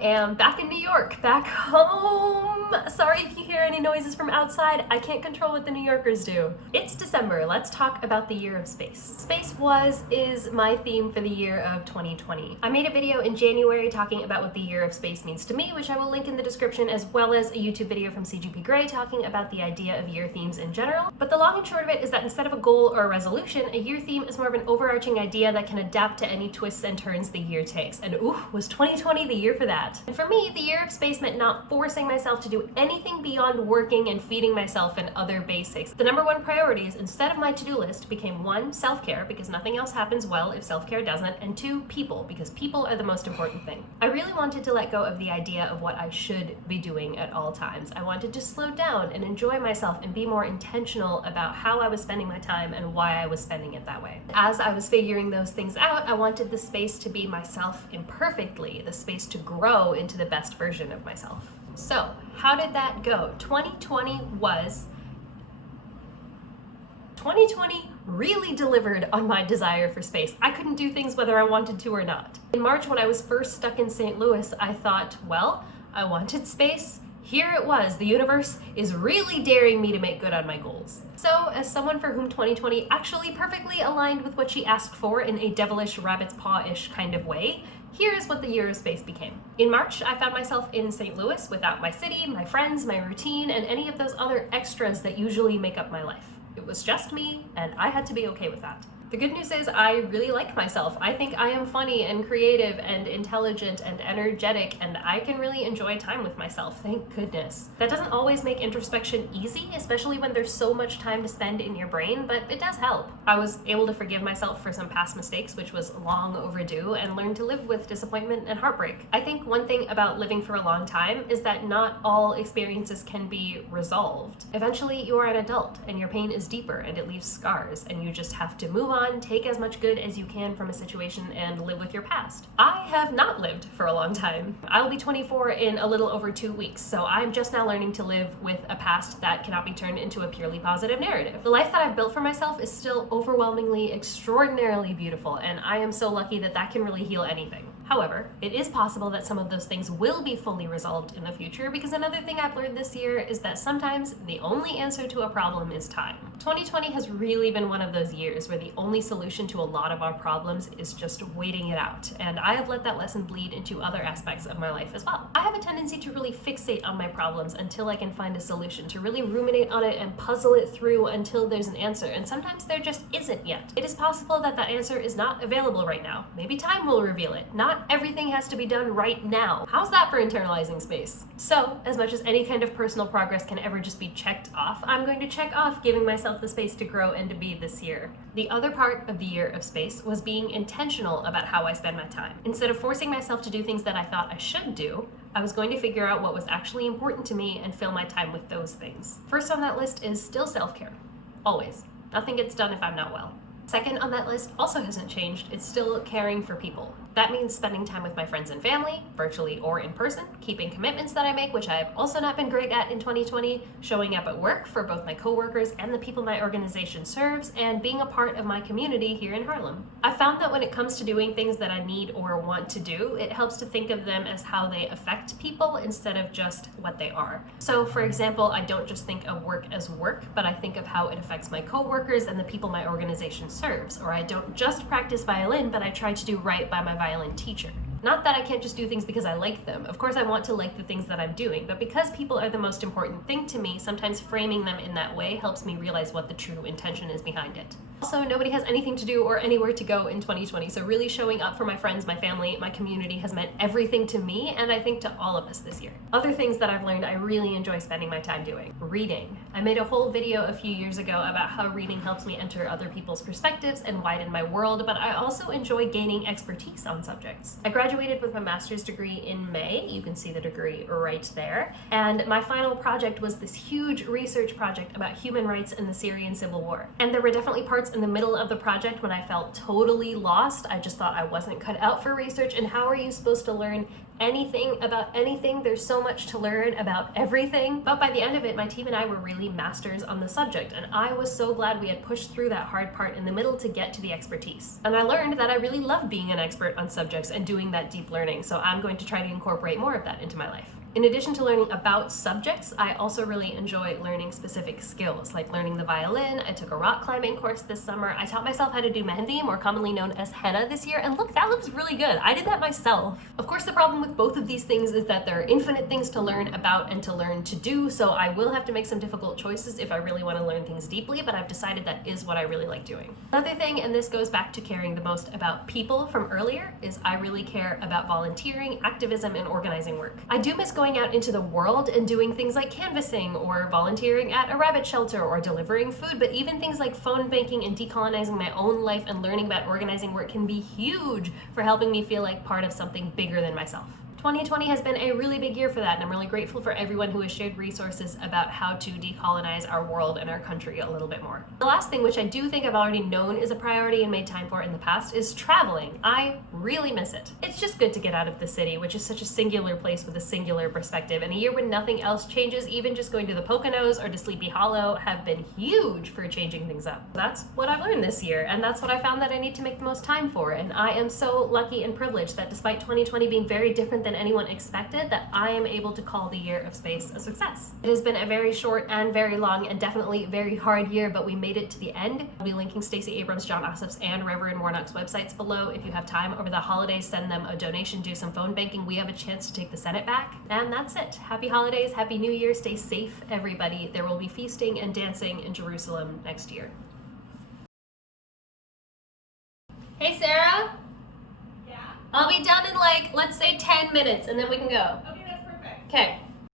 am back in New York, back home. Sorry if you hear any noises from outside. I can't control what the New Yorkers do. It's December. Let's talk about the year of space. Space is my theme for the year of 2020. I made a video in January talking about what the year of space means to me, which I will link in the description, as well as a YouTube video from CGP Grey talking about the idea of year themes in general. But the long and short of it is that instead of a goal or a resolution, a year theme is more of an overarching idea that can adapt to any twists and turns the year takes. And ooh, was 2020 the year for that. And for me, the year of space meant not forcing myself to do anything beyond working and feeding myself and other basics. The number one priorities instead of my to-do list became 1, self-care, because nothing else happens well if self-care doesn't, and 2, people, because people are the most important thing. I really wanted to let go of the idea of what I should be doing at all times. I wanted to slow down and enjoy myself and be more intentional about how I was spending my time and why I was spending it that way. As I was figuring those things out, I wanted the space to be myself imperfectly, the space to grow into the best version of myself. So, how did that go? 2020 really delivered on my desire for space. I couldn't do things whether I wanted to or not. In March, when I was first stuck in St. Louis, I thought, well, I wanted space. Here it was. The universe is really daring me to make good on my goals. So, as someone for whom 2020 actually perfectly aligned with what she asked for in a devilish rabbit's paw-ish kind of way, here's what the year of space became. In March, I found myself in St. Louis without my city, my friends, my routine, and any of those other extras that usually make up my life. It was just me, and I had to be okay with that. The good news is I really like myself. I think I am funny and creative and intelligent and energetic, and I can really enjoy time with myself, thank goodness. That doesn't always make introspection easy, especially when there's so much time to spend in your brain, but it does help. I was able to forgive myself for some past mistakes, which was long overdue, and learn to live with disappointment and heartbreak. I think one thing about living for a long time is that not all experiences can be resolved. Eventually, you are an adult, and your pain is deeper, and it leaves scars, and you just have to move on, take as much good as you can from a situation, and live with your past. I have not lived for a long time. I'll be 24 in a little over 2 weeks, so I'm just now learning to live with a past that cannot be turned into a purely positive narrative. The life that I've built for myself is still overwhelmingly, extraordinarily beautiful, and I am so lucky that that can really heal anything. However, it is possible that some of those things will be fully resolved in the future, because another thing I've learned this year is that sometimes the only answer to a problem is time. 2020 has really been one of those years where the only solution to a lot of our problems is just waiting it out, and I have let that lesson bleed into other aspects of my life as well. I have a tendency to really fixate on my problems until I can find a solution, to really ruminate on it and puzzle it through until there's an answer, and sometimes there just isn't yet. It is possible that that answer is not available right now. Maybe time will reveal it. Not everything has to be done right now. How's that for internalizing space? So, as much as any kind of personal progress can ever just be checked off, I'm going to check off giving myself the space to grow and to be this year. The other part of the year of space was being intentional about how I spend my time. Instead of forcing myself to do things that I thought I should do, I was going to figure out what was actually important to me and fill my time with those things. First on that list is still self-care. Always. Nothing gets done if I'm not well. Second on that list also hasn't changed. It's still caring for people. That means spending time with my friends and family, virtually or in person, keeping commitments that I make, which I have also not been great at in 2020, showing up at work for both my coworkers and the people my organization serves, and being a part of my community here in Harlem. I found that when it comes to doing things that I need or want to do, it helps to think of them as how they affect people instead of just what they are. So, for example, I don't just think of work as work, but I think of how it affects my coworkers and the people my organization serves. Or I don't just practice violin, but I try to do right by my violin teacher. Not that I can't just do things because I like them. Of course I want to like the things that I'm doing, but because people are the most important thing to me, sometimes framing them in that way helps me realize what the true intention is behind it. Also, nobody has anything to do or anywhere to go in 2020, so really showing up for my friends, my family, my community has meant everything to me, and I think to all of us this year. Other things that I've learned I really enjoy spending my time doing. Reading. I made a whole video a few years ago about how reading helps me enter other people's perspectives and widen my world, but I also enjoy gaining expertise on subjects. I graduated with my master's degree in May. You can see the degree right there. And my final project was this huge research project about human rights in the Syrian civil war. And there were definitely parts parts in the middle of the project when I felt totally lost. I just thought I wasn't cut out for research, and how are you supposed to learn anything about anything? There's so much to learn about everything. But by the end of it, my team and I were really masters on the subject, and I was so glad we had pushed through that hard part in the middle to get to the expertise. And I learned that I really love being an expert on subjects and doing that deep learning, so I'm going to try to incorporate more of that into my life. In addition to learning about subjects, I also really enjoy learning specific skills, like learning the violin. I took a rock climbing course this summer. I taught myself how to do mehendi, more commonly known as henna, this year, and look, that looks really good. I did that myself. Of course, the problem with both of these things is that there are infinite things to learn about and to learn to do, so I will have to make some difficult choices if I really want to learn things deeply, but I've decided that is what I really like doing. Another thing, and this goes back to caring the most about people from earlier, is I really care about volunteering, activism, and organizing work. I do miss going out into the world and doing things like canvassing or volunteering at a rabbit shelter or delivering food, but even things like phone banking and decolonizing my own life and learning about organizing work can be huge for helping me feel like part of something bigger than myself. 2020 has been a really big year for that, and I'm really grateful for everyone who has shared resources about how to decolonize our world and our country a little bit more. The last thing, which I do think I've already known is a priority and made time for in the past, is traveling. I really miss it. It's just good to get out of the city, which is such a singular place with a singular perspective, and a year when nothing else changes, even just going to the Poconos or to Sleepy Hollow, have been huge for changing things up. That's what I've learned this year, and that's what I found that I need to make the most time for, and I am so lucky and privileged that despite 2020 being very different than anyone expected, that I am able to call the year of space a success. It has been a very short and very long and definitely very hard year, but we made it to the end. I'll be linking Stacey Abrams, John Ossoff's, and Reverend Warnock's websites below. If you have time over the holidays, send them a donation, do some phone banking. We have a chance to take the Senate back. And that's it. Happy holidays, happy new year, stay safe, everybody. There will be feasting and dancing in Jerusalem next year. Hey, Sarah? I'll be done in like, let's say 10 minutes, and then we can go. Okay, that's perfect. Okay.